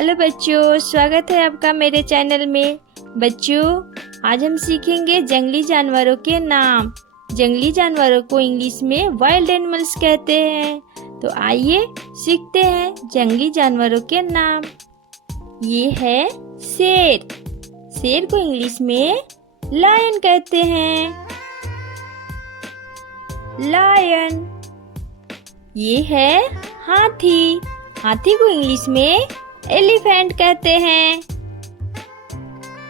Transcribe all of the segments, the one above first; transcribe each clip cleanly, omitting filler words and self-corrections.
Hello बच्चों, स्वागत है आपका मेरे चैनल में। बच्चों, आज हम सीखेंगे जंगली जानवरों के नाम। जंगली जानवरों को इंग्लिश में वाइल्ड एनिमल्स कहते हैं। तो आइए सीखते हैं जंगली जानवरों के नाम। ये है शेर। शेर को इंग्लिश में लायन कहते हैं। लायन। ये है हाथी। हाथी को इंग्लिश में एलिफेंट कहते हैं।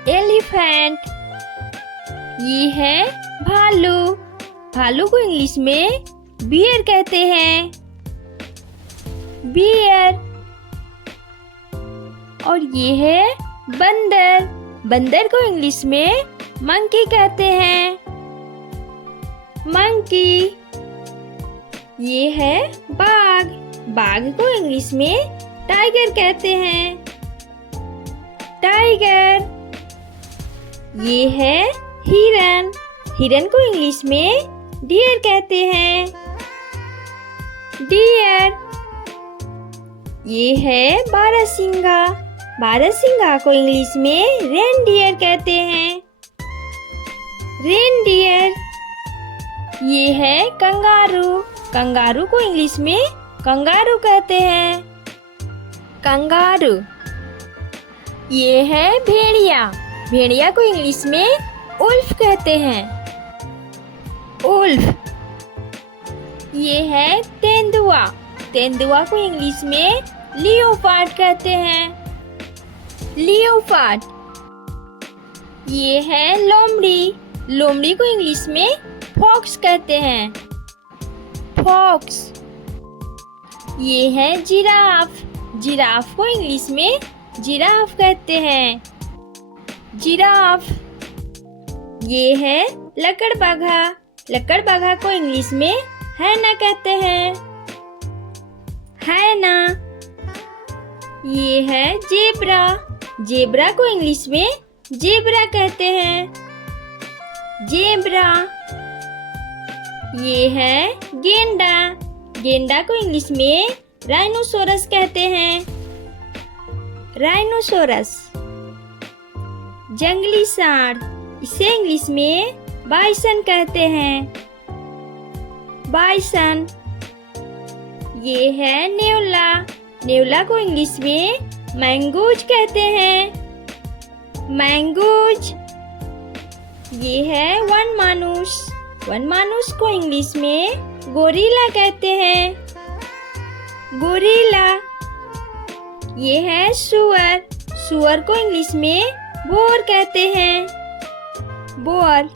एलिफेंट। ये है भालू। भालू को इंग्लिश में बियर कहते हैं। बियर। और ये है बंदर। बंदर को इंग्लिश में मंकी कहते हैं। मंकी। ये है बाघ। बाघ को इंग्लिश में टाइगर कहते हैं। टाइगर। ये है हिरन। हिरन को इंग्लिश में डियर कहते हैं। डियर। ये है बारहसिंगा। बारहसिंगा को इंग्लिश में रेनडियर कहते हैं। रेनडियर। ये है कंगारू। कंगारू को इंग्लिश में कंगारू कहते हैं। कंगारू। ये है भेड़िया। भेड़िया को इंग्लिश में उल्फ कहते हैं। उल्फ। ये है तेंदुआ। तेंदुआ को इंग्लिश में लियोपार्ड कहते हैं। लियोपार्ड। ये है लोमड़ी। लोमड़ी को इंग्लिश में फॉक्स कहते हैं। फॉक्स। ये है जिराफ। जिराफ को इंग्लिश में जिराफ कहते हैं। जिराफ। ये है लकड़बग्घा। लकड़बग्घा को इंग्लिश में हैना कहते हैं। हैना। ये है जेब्रा। जेब्रा को इंग्लिश में जेब्रा कहते हैं। जेब्रा। ये है गेंडा। गेंडा को इंग्लिश में राइनोसोरस कहते हैं। राइनोसोरस। जंगली सांड। इसे इंग्लिश में बाइसन कहते हैं। बाइसन। ये है नेवला। नेवला को इंग्लिश में मैंगूज कहते हैं। मैंगूज। ये है वनमानुष। वनमानुष को इंग्लिश में गोरिल्ला कहते हैं। गोरिल्ला। ये है सुअर। सुअर को इंग्लिश में बोर कहते हैं। बोर।